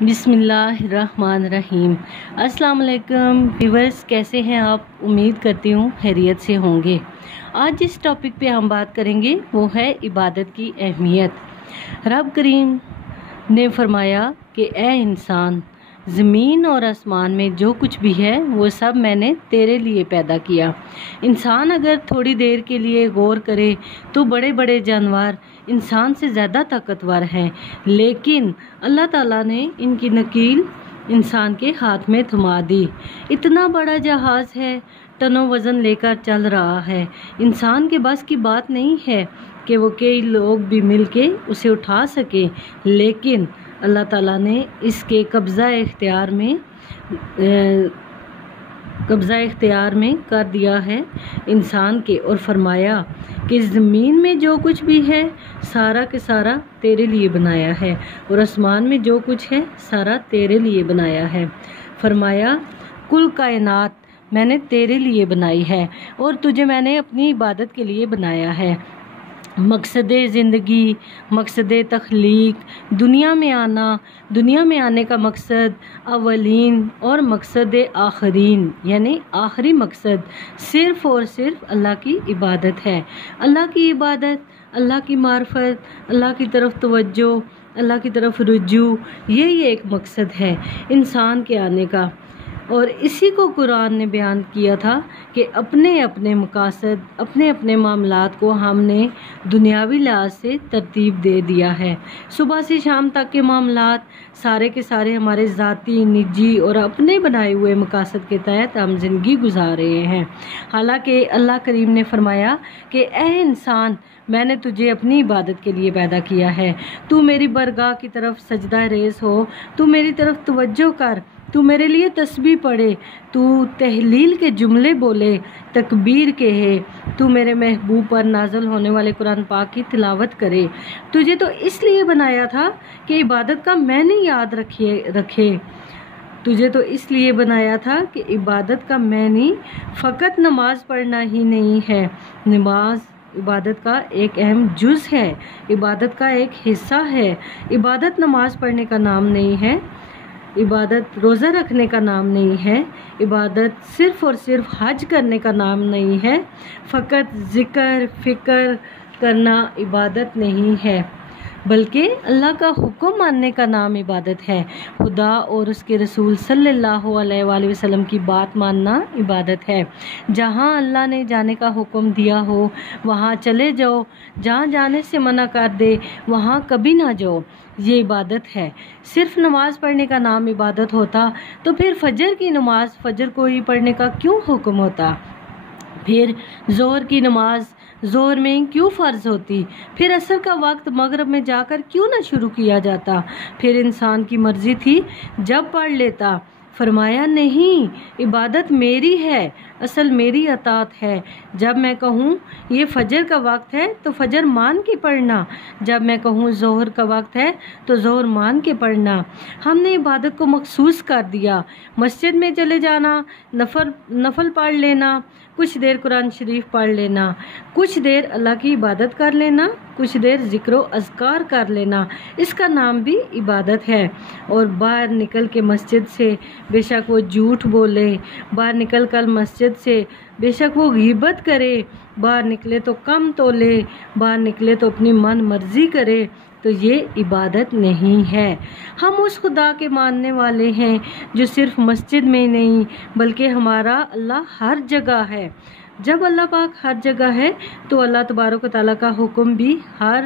بسم اللہ الرحمن الرحیم۔ السلام علیکم ویورز، کیسے ہیں آپ؟ امید کرتی ہوں خیریت سے ہوں گے۔ آج جس ٹاپک پہ ہم بات کریں گے وہ ہے عبادت کی اہمیت۔ رب کریم نے فرمایا کہ اے انسان، زمین اور آسمان میں جو کچھ بھی ہے وہ سب میں نے تیرے لیے پیدا کیا۔ انسان اگر تھوڑی دیر کے لیے غور کرے تو بڑے بڑے جانور انسان سے زیادہ طاقتور ہیں، لیکن اللہ تعالیٰ نے ان کی نکیل انسان کے ہاتھ میں تھما دی۔ اتنا بڑا جہاز ہے، ٹنوں وزن لے کر چل رہا ہے۔ انسان کے بس کی بات نہیں ہے کہ وہ کئی لوگ بھی مل کے اسے اٹھا سکیں، لیکن اللہ تعالیٰ نے اس کے قبضہ اختیار میں کر دیا ہے انسان کے، اور فرمایا کہ زمین میں جو کچھ بھی ہے سارا کے سارا تیرے لیے بنایا ہے، اور آسمان میں جو کچھ ہے سارا تیرے لیے بنایا ہے۔ فرمایا کل کائنات میں نے تیرے لیے بنائی ہے اور تجھے میں نے اپنی عبادت کے لیے بنایا ہے۔ مقصد زندگی، مقصد تخلیق، دنیا میں آنے کا مقصد اولین اور مقصد آخرین، یعنی آخری مقصد صرف اور صرف اللہ کی عبادت ہے۔ اللہ کی عبادت، اللہ کی معرفت، اللہ کی طرف توجہ، اللہ کی طرف رجوع، یہی ایک مقصد ہے انسان کے آنے کا۔ اور اسی کو قرآن نے بیان کیا تھا کہ اپنے اپنے مقاصد، اپنے اپنے معاملات کو ہم نے دنیاوی لحاظ سے ترتیب دے دیا ہے۔ صبح سے شام تک کے معاملات سارے کے سارے ہمارے ذاتی، نجی اور اپنے بنائے ہوئے مقاصد کے تحت ہم زندگی گزار رہے ہیں۔ حالانکہ اللہ کریم نے فرمایا کہ اے انسان، میں نے تجھے اپنی عبادت کے لیے پیدا کیا ہے، تو میری برگاہ کی طرف سجدہ ریز ہو، تو میری طرف توجہ کر، تو میرے لیے تسبیح پڑھے، تو تہلیل کے جملے بولے، تکبیر کہے، تو میرے محبوب پر نازل ہونے والے قرآن پاک کی تلاوت کرے۔ تجھے تو اس لیے بنایا تھا کہ عبادت کا معنی یاد رکھے۔ تجھے تو اس لیے بنایا تھا کہ عبادت کا معنی فقط نماز پڑھنا ہی نہیں ہے۔ نماز عبادت کا ایک اہم جز ہے، عبادت کا ایک حصہ ہے۔ عبادت نماز پڑھنے کا نام نہیں ہے، عبادت روزہ رکھنے کا نام نہیں ہے، عبادت صرف اور صرف حج کرنے کا نام نہیں ہے، فقط ذکر فکر کرنا عبادت نہیں ہے، بلکہ اللہ کا حکم ماننے کا نام عبادت ہے۔ خدا اور اس کے رسول صلی اللہ علیہ وآلہ وسلم کی بات ماننا عبادت ہے۔ جہاں اللہ نے جانے کا حکم دیا ہو وہاں چلے جاؤ، جہاں جانے سے منع کر دے وہاں کبھی نہ جاؤ، یہ عبادت ہے۔ صرف نماز پڑھنے کا نام عبادت ہوتا تو پھر فجر کی نماز فجر کو ہی پڑھنے کا کیوں حکم ہوتا؟ پھر ظہر کی نماز ظہر میں کیوں فرض ہوتی؟ پھر عصر کا وقت مغرب میں جا کر کیوں نہ شروع کیا جاتا؟ پھر انسان کی مرضی تھی جب پڑھ لیتا۔ فرمایا نہیں، عبادت میری ہے، اصل میری اطاعت ہے۔ جب میں کہوں یہ فجر کا وقت ہے تو فجر مان کے پڑھنا، جب میں کہوں ظہر کا وقت ہے تو ظہر مان کے پڑھنا۔ ہم نے عبادت کو مخصوص کر دیا۔ مسجد میں چلے جانا، نفل پڑھ لینا، کچھ دیر قرآن شریف پڑھ لینا، کچھ دیر اللہ کی عبادت کر لینا، کچھ دیر ذکر و اذکار کر لینا، اس کا نام بھی عبادت ہے۔ اور باہر نکل کے مسجد سے بے شک وہ جھوٹ بولے، باہر نکل کر مسجد سے بے شک وہ غیبت کرے، باہر نکلے تو کم تولے، باہر نکلے تو اپنی من مرضی کرے، تو یہ عبادت نہیں ہے۔ ہم اس خدا کے ماننے والے ہیں جو صرف مسجد میں نہیں بلکہ ہمارا اللہ ہر جگہ ہے۔ جب اللہ پاک ہر جگہ ہے تو اللہ تبارک و تعالیٰ کا حکم بھی ہر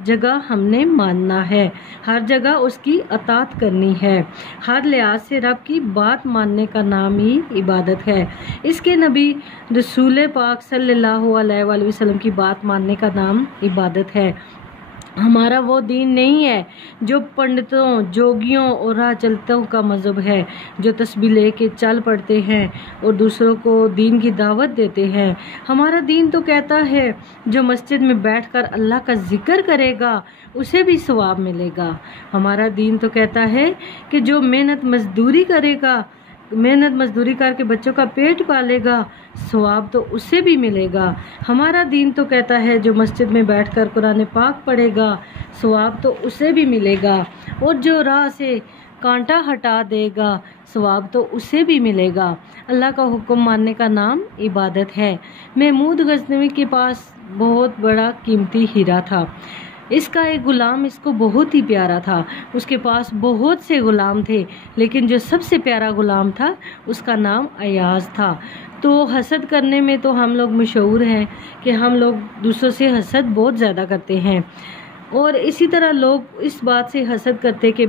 جگہ ہم نے ماننا ہے، ہر جگہ اس کی اطاعت کرنی ہے۔ ہر لحاظ سے رب کی بات ماننے کا نام ہی عبادت ہے۔ اس کے نبی رسول پاک صلی اللہ علیہ وآلہ وسلم کی بات ماننے کا نام عبادت ہے۔ ہمارا وہ دین نہیں ہے جو پنڈتوں، جوگیوں اور راہ چلتوں کا مذہب ہے، جو تسبیح لے کے چل پڑتے ہیں اور دوسروں کو دین کی دعوت دیتے ہیں۔ ہمارا دین تو کہتا ہے جو مسجد میں بیٹھ کر اللہ کا ذکر کرے گا اسے بھی ثواب ملے گا۔ ہمارا دین تو کہتا ہے کہ جو محنت مزدوری کرے گا، محنت مزدوری کر کے بچوں کا پیٹ پالے گا، ثواب تو اسے بھی ملے گا۔ ہمارا دین تو کہتا ہے جو مسجد میں بیٹھ کر قرآن پاک پڑھے گا، ثواب تو اسے بھی ملے گا، اور جو راہ سے کانٹا ہٹا دے گا ثواب تو اسے بھی ملے گا۔ اللہ کا حکم ماننے کا نام عبادت ہے۔ محمود غزنوی کے پاس بہت بڑا قیمتی ہیرا تھا۔ اس کا ایک غلام اس کو بہت ہی پیارا تھا۔ اس کے پاس بہت سے غلام تھے، لیکن جو سب سے پیارا غلام تھا اس کا نام ایاز تھا۔ تو حسد کرنے میں تو ہم لوگ مشہور ہیں کہ ہم لوگ دوسروں سے حسد بہت زیادہ کرتے ہیں، اور اسی طرح لوگ اس بات سے حسد کرتے کہ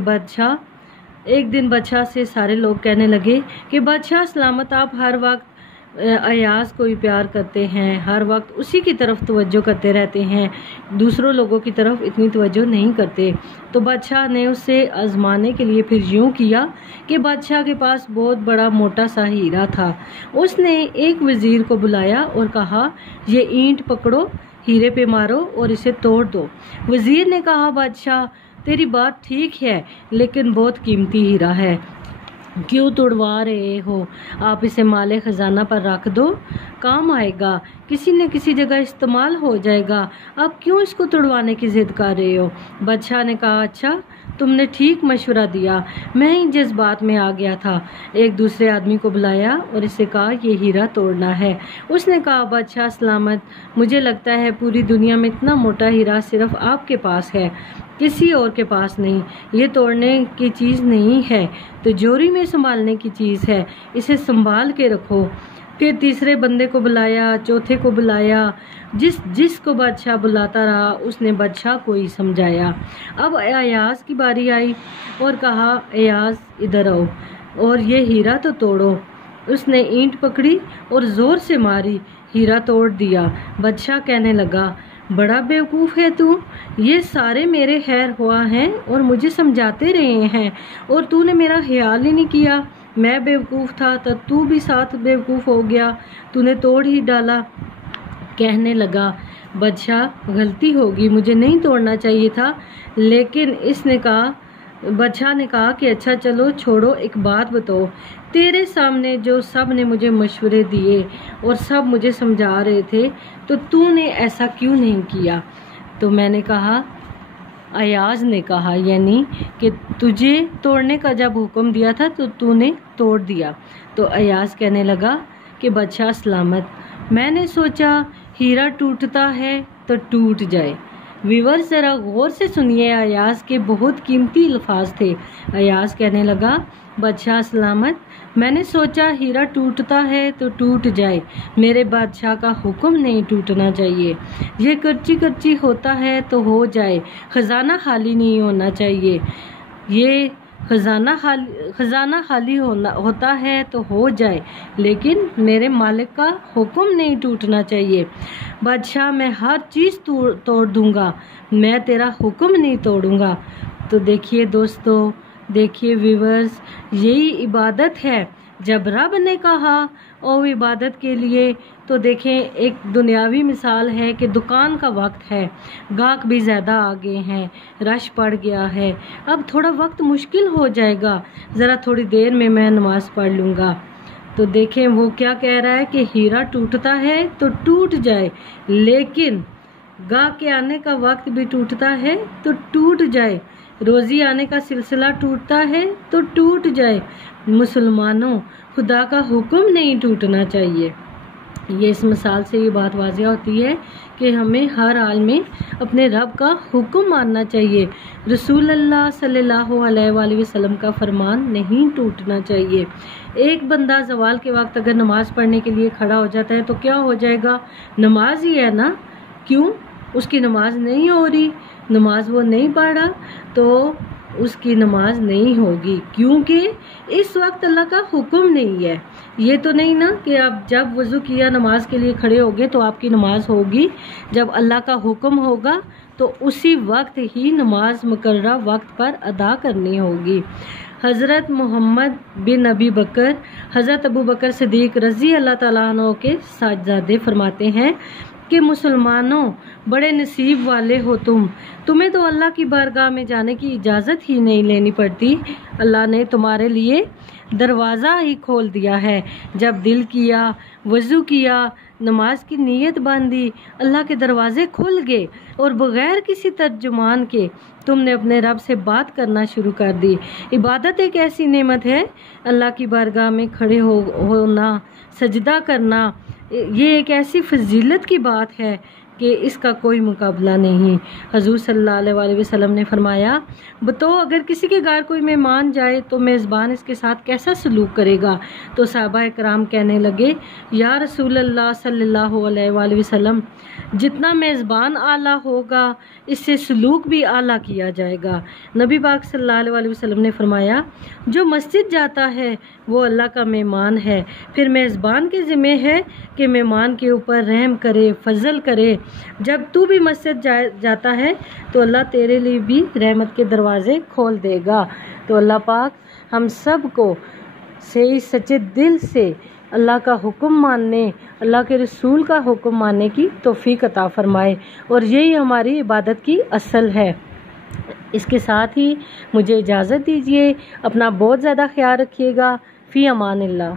ایک دن بادشاہ سے سارے لوگ کہنے لگے کہ بادشاہ سلامت، آپ ہر وقت ایاز کو ہی پیار کرتے ہیں، ہر وقت اسی کی طرف توجہ کرتے رہتے ہیں، دوسروں لوگوں کی طرف اتنی توجہ نہیں کرتے۔ تو بادشاہ نے اس سے آزمانے کے لیے پھر یوں کیا کہ بادشاہ کے پاس بہت بڑا موٹا سا ہیرا تھا۔ اس نے ایک وزیر کو بلایا اور کہا، یہ اینٹ پکڑو، ہیرے پہ مارو اور اسے توڑ دو۔ وزیر نے کہا، بادشاہ تیری بات ٹھیک ہے، لیکن بہت قیمتی ہیرا ہے، کیوں توڑوا رہے ہو؟ آپ اسے مال خزانہ پر رکھ دو، کام آئے گا، کسی نہ کسی جگہ استعمال ہو جائے گا، آپ کیوں اس کو توڑوانے کی ضد کر رہے ہو؟ بادشاہ نے کہا، اچھا تم نے ٹھیک مشورہ دیا، میں ہی جذبات میں آ گیا تھا۔ ایک دوسرے آدمی کو بلایا اور اسے کہا، یہ ہیرا توڑنا ہے۔ اس نے کہا، بادشاہ سلامت، مجھے لگتا ہے پوری دنیا میں اتنا موٹا ہیرا صرف آپ کے پاس ہے، کسی اور کے پاس نہیں، یہ توڑنے کی چیز نہیں ہے، تجوری میں سنبھالنے کی چیز ہے، اسے سنبھال کے رکھو۔ پھر تیسرے بندے کو بلایا، چوتھے کو بلایا، جس کو بادشاہ بلاتا رہا اس نے بادشاہ کو ہی سمجھایا۔ اب ایاز کی باری آئی اور کہا، ایاز ادھر آؤ اور یہ ہیرا تو توڑو۔ اس نے اینٹ پکڑی اور زور سے ماری، ہیرا توڑ دیا۔ بادشاہ کہنے لگا، بڑا بیوقوف ہے تو، یہ سارے میرے خیر ہوا ہیں اور مجھے سمجھاتے رہے ہیں، اور تو نے میرا خیال ہی نہیں کیا۔ میں بیوقوف تھا تو تو بھی ساتھ بیوقوف ہو گیا، تو نے توڑ ہی ڈالا۔ کہنے لگا، بادشاہ غلطی ہوگی، مجھے نہیں توڑنا چاہیے تھا، لیکن بادشاہ نے کہا کہ اچھا چلو چھوڑو، ایک بات بتاؤ، تیرے سامنے جو سب نے مجھے مشورے دیے اور سب مجھے سمجھا رہے تھے، تو نے ایسا کیوں نہیں کیا؟ تو میں نے کہا، ایاز نے کہا، یعنی کہ تجھے توڑنے کا جب حکم دیا تھا تو نے توڑ دیا۔ تو ایاز کہنے لگا کہ بادشاہ سلامت، میں نے سوچا ہیرا ٹوٹتا ہے تو ٹوٹ جائے۔ ویور ذرا غور سے سنیے، ایاز کے بہت قیمتی الفاظ تھے۔ ایاز کہنے لگا، بادشاہ سلامت، میں نے سوچا ہیرا ٹوٹتا ہے تو ٹوٹ جائے، میرے بادشاہ کا حکم نہیں ٹوٹنا چاہیے، یہ کرچی کرچی ہوتا ہے تو ہو جائے، خزانہ خالی نہیں ہونا چاہیے، یہ خزانہ خالی ہوتا ہے تو ہو جائے، لیکن میرے مالک کا حکم نہیں ٹوٹنا چاہیے۔ بادشاہ، میں ہر چیز توڑ دوں گا، میں تیرا حکم نہیں توڑوں گا۔ تو دیکھیے دوستو، دیکھیے ویورز، یہی عبادت ہے۔ جب رب نے کہا او عبادت کے لیے، تو دیکھیں ایک دنیاوی مثال ہے کہ دکان کا وقت ہے، گاہک بھی زیادہ آگے ہیں، رش پڑ گیا ہے، اب تھوڑا وقت مشکل ہو جائے گا، ذرا تھوڑی دیر میں میں نماز پڑھ لوں گا۔ تو دیکھیں وہ کیا کہہ رہا ہے کہ ہیرا ٹوٹتا ہے تو ٹوٹ جائے، لیکن گاہک کے آنے کا وقت بھی ٹوٹتا ہے تو ٹوٹ جائے، روزی آنے کا سلسلہ ٹوٹتا ہے تو ٹوٹ جائے۔ مسلمانوں، خدا کا حکم نہیں ٹوٹنا چاہیے۔ یہ اس مثال سے یہ بات واضح ہوتی ہے کہ ہمیں ہر حال میں اپنے رب کا حکم ماننا چاہیے، رسول اللہ صلی اللہ علیہ وآلہ وسلم کا فرمان نہیں ٹوٹنا چاہیے۔ ایک بندہ زوال کے وقت اگر نماز پڑھنے کے لیے کھڑا ہو جاتا ہے تو کیا ہو جائے گا؟ نماز ہی ہے نا، کیوں؟ اس کی نماز نہیں ہو رہی، نماز وہ نہیں پڑھ رہا، تو اس کی نماز نہیں ہوگی، کیونکہ اس وقت اللہ کا حکم نہیں ہے۔ یہ تو نہیں نا کہ آپ جب وضو کیا نماز کے لیے کھڑے ہوگے تو آپ کی نماز ہوگی، جب اللہ کا حکم ہوگا تو اسی وقت ہی نماز مقررہ وقت پر ادا کرنی ہوگی۔ حضرت محمد بن ابی بکر، حضرت ابو بکر صدیق رضی اللہ تعالیٰ عنہ کے صاحبزادے فرماتے ہیں کہ مسلمانوں، بڑے نصیب والے ہو تمہیں تو اللہ کی بارگاہ میں جانے کی اجازت ہی نہیں لینی پڑتی، اللہ نے تمہارے لیے دروازہ ہی کھول دیا ہے۔ جب دل کیا، وضو کیا، نماز کی نیت باندھی، اللہ کے دروازے کھل گئے اور بغیر کسی ترجمان کے تم نے اپنے رب سے بات کرنا شروع کر دی۔ عبادت ایک ایسی نعمت ہے، اللہ کی بارگاہ میں کھڑے ہونا، سجدہ کرنا، یہ ایک ایسی فضیلت کی بات ہے کہ اس کا کوئی مقابلہ نہیں۔ حضور صلی اللہ علیہ وسلم نے فرمایا، بتو اگر کسی کے گھر کوئی مہمان جائے تو میزبان اس کے ساتھ کیسا سلوک کرے گا؟ تو صحابہ کرام کہنے لگے، یا رسول اللہ صلی اللہ علیہ وآلہ وسلم، جتنا میزبان اعلیٰ ہوگا اس سے سلوک بھی اعلیٰ کیا جائے گا۔ نبی پاک صلی اللہ علیہ وآلہ وسلم نے فرمایا، جو مسجد جاتا ہے وہ اللہ کا مہمان ہے، پھر میزبان کے ذمہ ہے کہ مہمان کے اوپر رحم کرے، فضل کرے۔ جب تو بھی مسجد جاتا ہے تو اللہ تیرے لیے بھی رحمت کے دروازے کھول دے گا۔ تو اللہ پاک ہم سب کو صحیح سچے دل سے اللہ کا حکم ماننے، اللہ کے رسول کا حکم ماننے کی توفیق عطا فرمائے، اور یہی ہماری عبادت کی اصل ہے۔ اس کے ساتھ ہی مجھے اجازت دیجیے، اپنا بہت زیادہ خیال رکھیے گا۔ فی امان اللہ۔